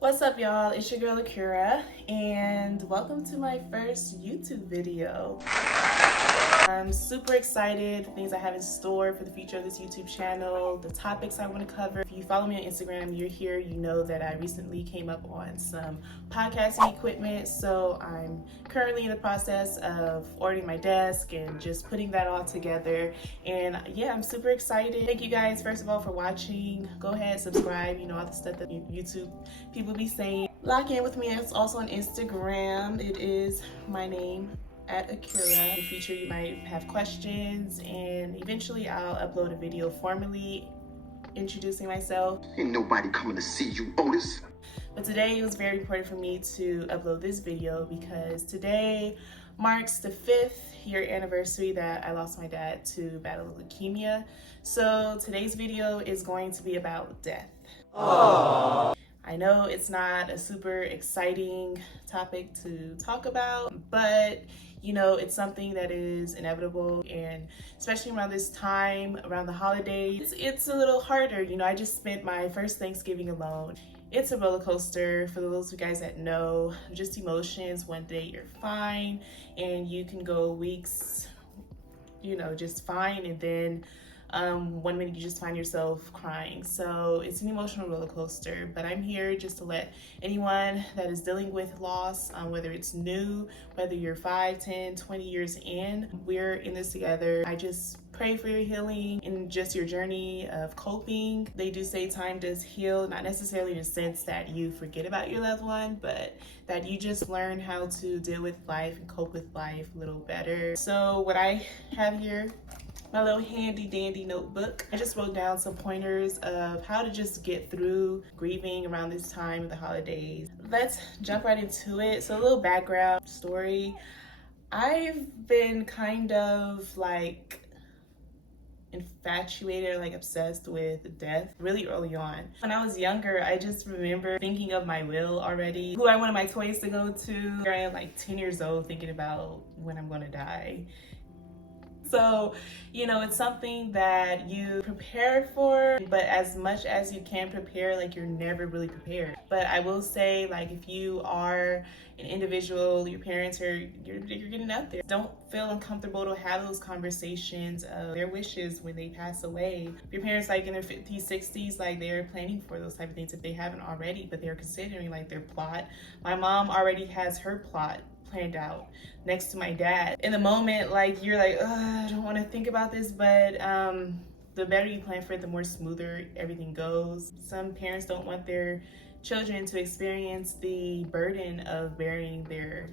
What's up, y'all? It's your girl Akira, and welcome to my first YouTube video. I'm super excited for things I have in store for the future of this YouTube channel, the topics I want to cover. If you follow me on Instagram, you're here, you know that I recently came up on some podcasting equipment, so I'm currently in the process of ordering my desk and just putting that all together. And yeah, I'm super excited. Thank you guys, first of all, for watching. Go ahead, subscribe, all the stuff that YouTube people be saying. Lock in with me. It's also on Instagram. It is my name, at Akira. In the future, you might have questions, and eventually I'll upload a video formally introducing myself. Ain't nobody coming to see you, Otis. But today it was very important for me to upload this video because today marks the 5th year anniversary that I lost my dad to battle leukemia. So today's video is going to be about death. Aww. I know it's not a super exciting topic to talk about, but it's something that is inevitable, and especially around this time, around the holidays, it's a little harder. I just spent my first Thanksgiving alone. It's a roller coaster for those of you guys that know, just emotions. One day you're fine and you can go weeks, just fine, and then one minute you just find yourself crying. So it's an emotional roller coaster, but I'm here just to let anyone that is dealing with loss, whether it's new, whether you're 5, 10, 20 years in, we're in this together. I just pray for your healing and just your journey of coping. They do say time does heal, not necessarily in the sense that you forget about your loved one, but that you just learn how to deal with life and cope with life a little better. So what I have here, my little handy dandy notebook, I just wrote down some pointers of how to just get through grieving around this time of the holidays. Let's jump right into it. So a little background story. I've been kind of infatuated or obsessed with death really early on. When I was younger, I just remember thinking of my will already, who I wanted my toys to go to. Here I am 10 years old thinking about when I'm gonna die. So, it's something that you prepare for, but as much as you can prepare, you're never really prepared. But I will say, if you are an individual, your parents you're getting out there, don't feel uncomfortable to have those conversations of their wishes when they pass away. If your parents in their 50s, 60s, they're planning for those type of things if they haven't already, but they're considering their plot. My mom already has her plot planned out next to my dad. In the moment, you're I don't want to think about this, but the better you plan for it, the more smoother everything goes. Some parents don't want their children to experience the burden of burying their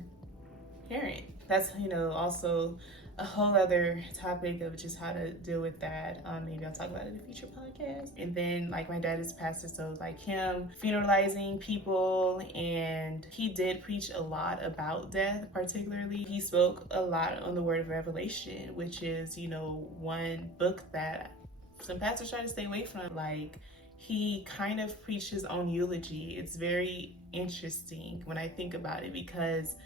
parent. That's also a whole other topic of just how to deal with that. Maybe I'll talk about it in a future podcast. And then my dad is a pastor, so him funeralizing people, and he did preach a lot about death. Particularly, he spoke a lot on the Word of Revelation, which is one book that some pastors try to stay away from. He kind of preached his own eulogy. It's very interesting when I think about it, because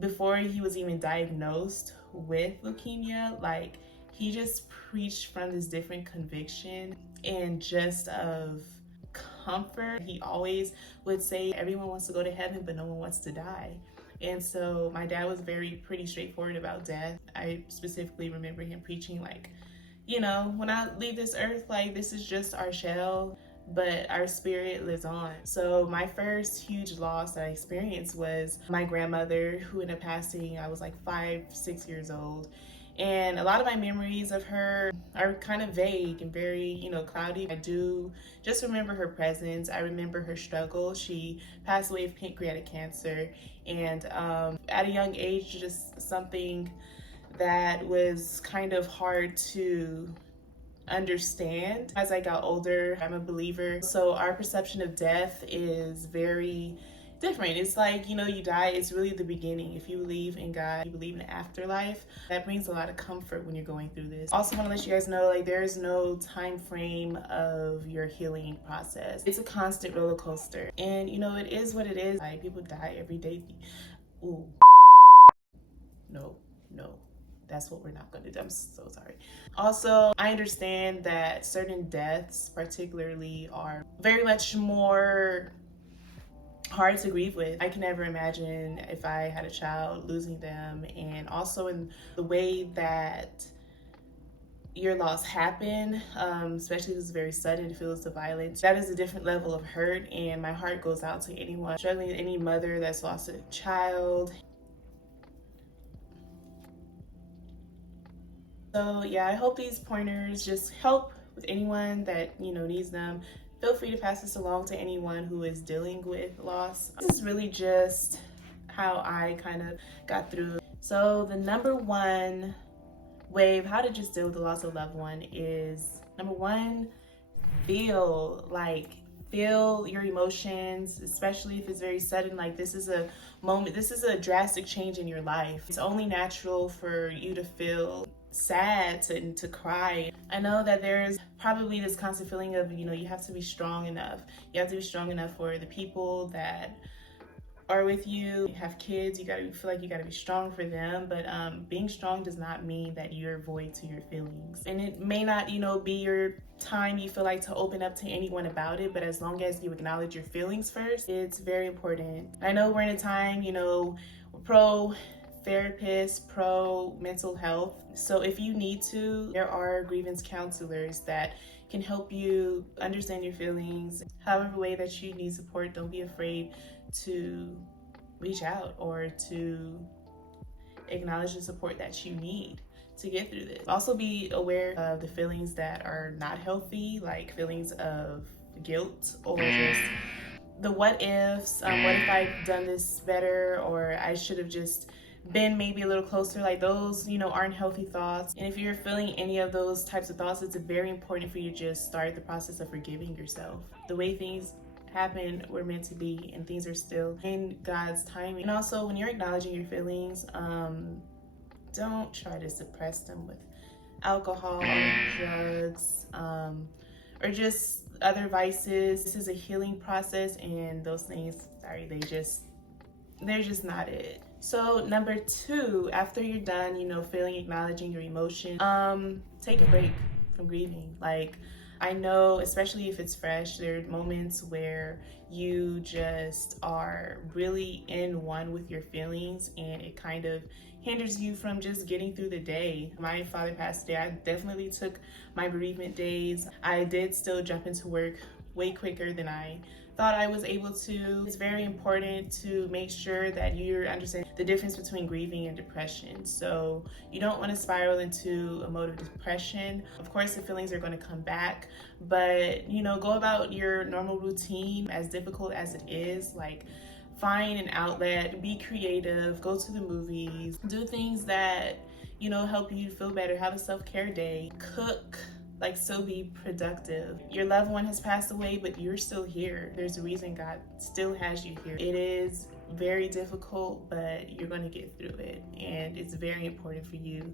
before he was even diagnosed with leukemia, he just preached from this different conviction and just of comfort. He always would say, everyone wants to go to heaven, but no one wants to die. And so my dad was pretty straightforward about death. I specifically remember him preaching when I leave this earth, this is just our shell, but our spirit lives on. So my first huge loss that I experienced was my grandmother, who ended up passing. I was 5, 6 years old. And a lot of my memories of her are kind of vague and very, cloudy. I do just remember her presence. I remember her struggle. She passed away of pancreatic cancer. And at a young age, just something that was kind of hard to understand. As I got older, I'm a believer, so our perception of death is very different. It's you die, it's really the beginning. If you believe in God, you believe in the afterlife, that brings a lot of comfort when you're going through this. Also want to let you guys know there's no time frame of your healing process. It's a constant roller coaster, and it is what it is. People die every day. Ooh, no. That's what we're not going to do. I'm so sorry. Also, I understand that certain deaths particularly are very much more hard to grieve with. I can never imagine if I had a child losing them, and also in the way that your loss happen, especially if it's very sudden, it feels the violence. That is a different level of hurt, and my heart goes out to anyone struggling, any mother that's lost a child. So yeah, I hope these pointers just help with anyone that, needs them. Feel free to pass this along to anyone who is dealing with loss. This is really just how I kind of got through. So the number one way of how to just deal with the loss of a loved one is, number one, feel your emotions, especially if it's very sudden. Like, this is a moment, this is a drastic change in your life. It's only natural for you to feel sad, to cry. I know that there's probably this constant feeling of, you have to be strong enough. You have to be strong enough for the people that are with you. You have kids, you gotta feel like you gotta be strong for them, but being strong does not mean that you're void to your feelings. And it may not, be your time you feel like to open up to anyone about it, but as long as you acknowledge your feelings first, it's very important. I know we're in a time, pro therapist, pro mental health. So if you need to, there are grievance counselors that can help you understand your feelings. However way that you need support, don't be afraid to reach out or to acknowledge the support that you need to get through this. Also be aware of the feelings that are not healthy, like feelings of guilt or just the what ifs. What if I'd done this better, or I should have just been maybe a little closer. Like, those, aren't healthy thoughts. And if you're feeling any of those types of thoughts, it's very important for you to just start the process of forgiving yourself. The way things happen were meant to be, and things are still in God's timing. And also, when you're acknowledging your feelings, don't try to suppress them with alcohol, drugs, or just other vices. This is a healing process, and those things, they're just not it. So number two, after you're done, feeling, acknowledging your emotion, take a break from grieving. Like, I know, especially if it's fresh, there are moments where you just are really in one with your feelings, and it kind of hinders you from just getting through the day. My father passed today. I definitely took my bereavement days. I did still jump into work way quicker than I thought I was able to. It's very important to make sure that you understand the difference between grieving and depression. So you don't want to spiral into a mode of depression. Of course, the feelings are going to come back, but go about your normal routine, as difficult as it is. Like, find an outlet, be creative, go to the movies, do things that help you feel better. Have a self-care day, cook, still be productive. Your loved one has passed away, but you're still here. There's a reason God still has you here. It is very difficult, but you're going to get through it. And it's very important for you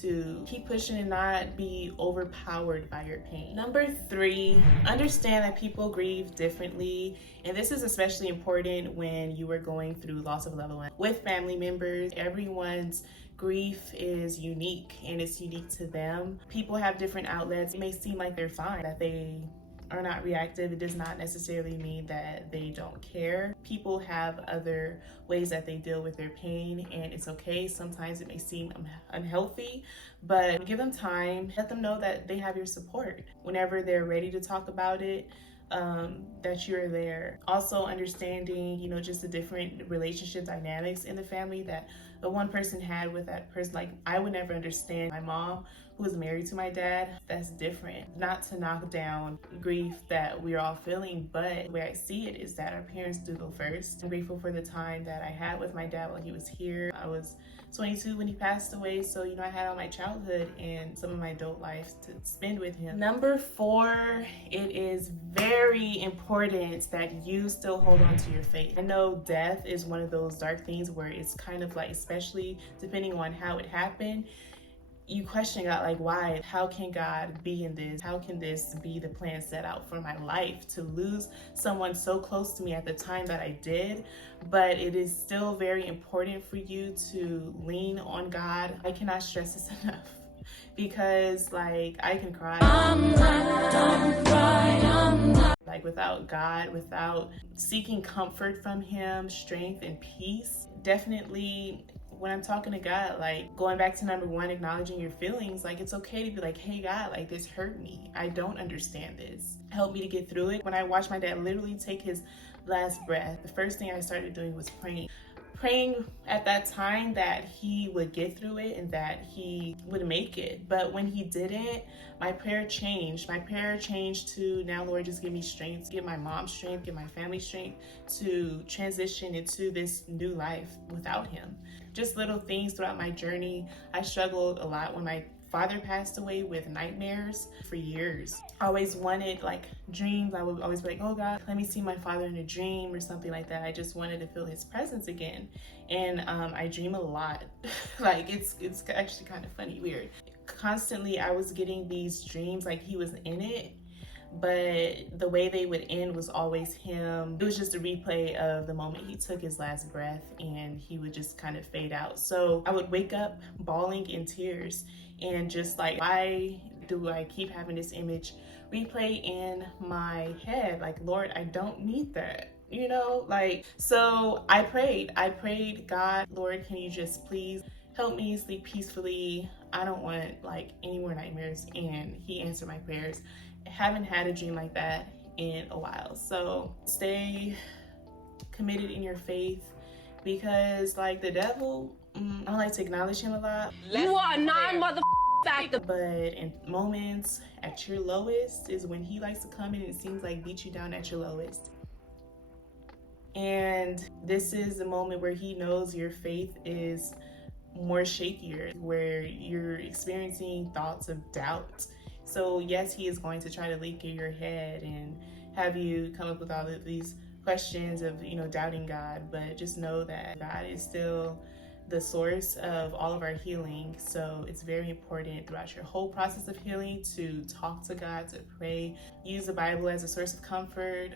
to keep pushing and not be overpowered by your pain. Number three, understand that people grieve differently. And this is especially important when you are going through loss of a loved one. With family members, everyone's grief is unique, and it's unique to them. People have different outlets. It may seem like they're fine, that they are not reactive. It does not necessarily mean that they don't care. People have other ways that they deal with their pain, and it's okay. Sometimes it may seem unhealthy, but give them time. Let them know that they have your support. Whenever they're ready to talk about it, that you're there. Also understanding, just the different relationship dynamics in the family that the one person had with that person. Like, I would never understand my mom, who was married to my dad. That's different. Not to knock down grief that we're all feeling, but the way I see it is that our parents do go first. I'm grateful for the time that I had with my dad while he was here. I was 22 when he passed away, so I had all my childhood and some of my adult life to spend with him. Number four, it is very important that you still hold on to your faith. I know death is one of those dark things where it's kind of like, especially depending on how it happened, you question God, like, why? How can God be in this? How can this be the plan set out for my life? To lose someone so close to me at the time that I did, but it is still very important for you to lean on God. I cannot stress this enough, because I can cry. I'm not Like without God, without seeking comfort from him, strength and peace, definitely when I'm talking to God, like going back to number one, acknowledging your feelings, like it's okay to be like, hey God, like this hurt me. I don't understand this. Help me to get through it. When I watched my dad literally take his last breath, the first thing I started doing was praying at that time that he would get through it and that he would make it. But when he didn't, my prayer changed. My prayer changed to, now Lord, just give me strength, give my mom strength, give my family strength to transition into this new life without him. Just little things throughout my journey. I struggled a lot when my father passed away with nightmares for years. I always wanted like dreams. I would always be like, oh God, let me see my father in a dream or something like that. I just wanted to feel his presence again. And I dream a lot. Like it's actually kind of funny, weird. Constantly I was getting these dreams like he was in it, but the way they would end was always him. It was just a replay of the moment he took his last breath and he would just kind of fade out. So I would wake up bawling in tears and just like, why do I keep having this image replay in my head? Like, Lord, I don't need that. You know, like, so I prayed, God, Lord, can you just please help me sleep peacefully? I don't want like any more nightmares. And he answered my prayers. I haven't had a dream like that in a while. So stay committed in your faith, because like the devil, I don't like to acknowledge him a lot. You are a non-mother-factor. But in moments at your lowest is when he likes to come in and it seems like beat you down at your lowest. And this is a moment where he knows your faith is more shakier, where you're experiencing thoughts of doubt. So yes, he is going to try to leak in your head and have you come up with all of these questions of, you know, doubting God, but just know that God is still the source of all of our healing. So it's very important throughout your whole process of healing to talk to God, to pray, use the Bible as a source of comfort.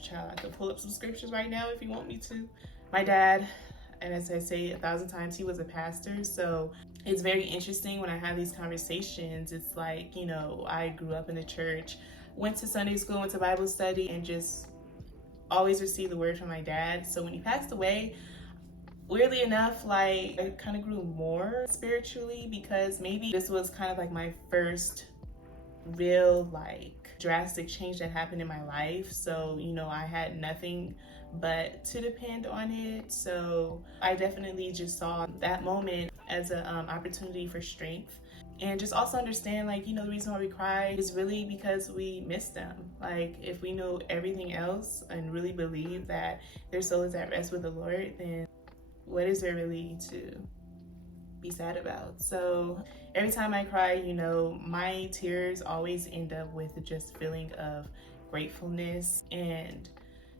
Child, I could pull up some scriptures right now if you want me to. My dad, and as I say 1,000 times, he was a pastor. So it's very interesting when I have these conversations. It's like, you know, I grew up in the church, went to Sunday school, went to Bible study, and just always received the word from my dad. So when he passed away, weirdly enough, like I kind of grew more spiritually, because maybe this was kind of like my first real like drastic change that happened in my life. So, you know, I had nothing but to depend on it. So I definitely just saw that moment as an opportunity for strength. And just also understand, like, you know, the reason why we cry is really because we miss them. Like, if we know everything else and really believe that their soul is at rest with the Lord, then what is there really to be sad about? So every time I cry, you know, my tears always end up with just feeling of gratefulness and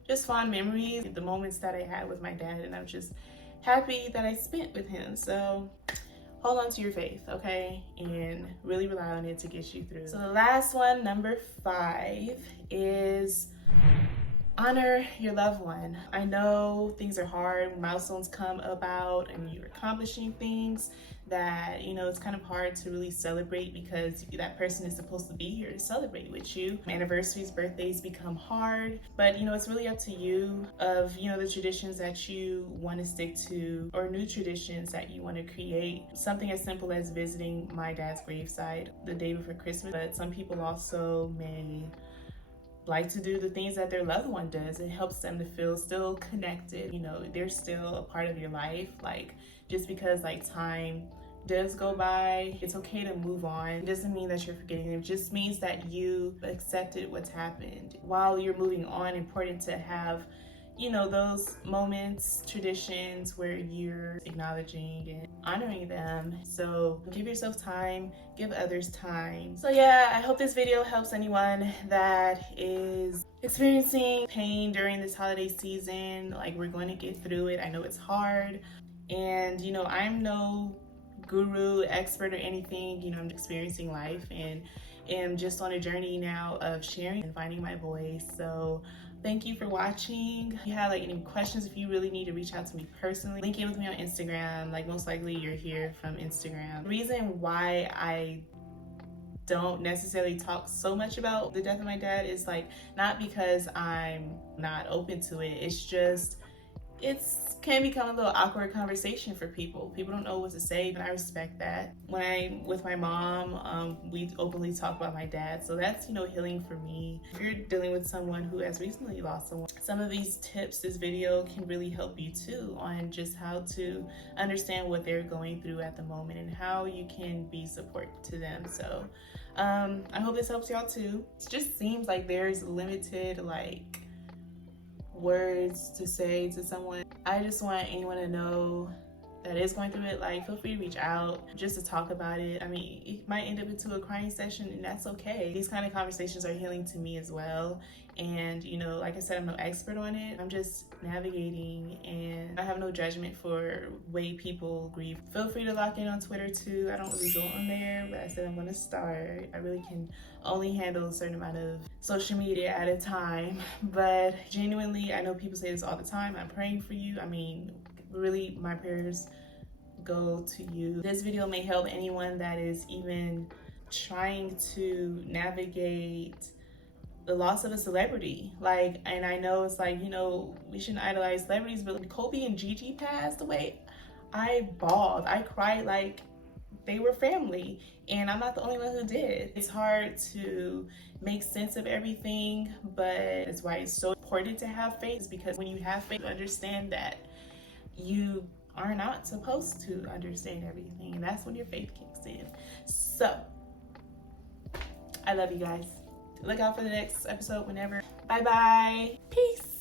just fond memories, the moments that I had with my dad, and I'm just happy that I spent with him. So hold on to your faith, okay? And really rely on it to get you through. So the last one, number 5, is honor your loved one. I know things are hard when milestones come about and you're accomplishing things that, you know, it's kind of hard to really celebrate because that person is supposed to be here to celebrate with you. Anniversaries, birthdays become hard, but, you know, it's really up to you of, you know, the traditions that you want to stick to or new traditions that you want to create. Something as simple as visiting my dad's graveside the day before Christmas, but some people also may like to do the things that their loved one does. It helps them to feel still connected. You know, they're still a part of your life. Like, just because like time does go by, it's okay to move on. It doesn't mean that you're forgetting them. It just means that you accepted what's happened. While you're moving on, important to have, you know, those moments, traditions where you're acknowledging and honoring them. So give yourself time, give others time. So yeah, I hope this video helps anyone that is experiencing pain during this holiday season. Like, we're going to get through it. I know it's hard. And, you know, I'm no guru, expert, or anything. You know, I'm experiencing life and am just on a journey now of sharing and finding my voice. So thank you for watching. If you have like any questions, if you really need to reach out to me personally, link in with me on Instagram. Like, most likely you're here from Instagram. The reason why I don't necessarily talk so much about the death of my dad is like not because I'm not open to it. It's just can become a little awkward conversation for people. People don't know what to say, and I respect that. When I'm with my mom, we openly talk about my dad, so that's, you know, healing for me. If you're dealing with someone who has recently lost someone, some of these tips, this video can really help you too on just how to understand what they're going through at the moment and how you can be support to them. So I hope this helps y'all too. It just seems like there's limited like words to say to someone. I just want anyone to know that is going through it, like, feel free to reach out just to talk about it. I mean, it might end up into a crying session, and that's okay. These kind of conversations are healing to me as well. And, you know, like I said, I'm no expert on it. I'm just navigating, and I have no judgment for way people grieve. Feel free to lock in on Twitter too. I don't really go on there, but I said I'm gonna start. I really can only handle a certain amount of social media at a time. But genuinely, I know people say this all the time, I'm praying for you. I mean, really, my prayers go to you. This video may help anyone that is even trying to navigate the loss of a celebrity. Like, and I know it's like, you know, we shouldn't idolize celebrities, but when Kobe and Gigi passed away, I bawled. I cried like they were family, and I'm not the only one who did. It's hard to make sense of everything, but it's why it's so important to have faith, because when you have faith, you understand that you are not supposed to understand everything, and that's when your faith kicks in. So I love you guys. Look out for the next episode whenever. Bye bye. Peace.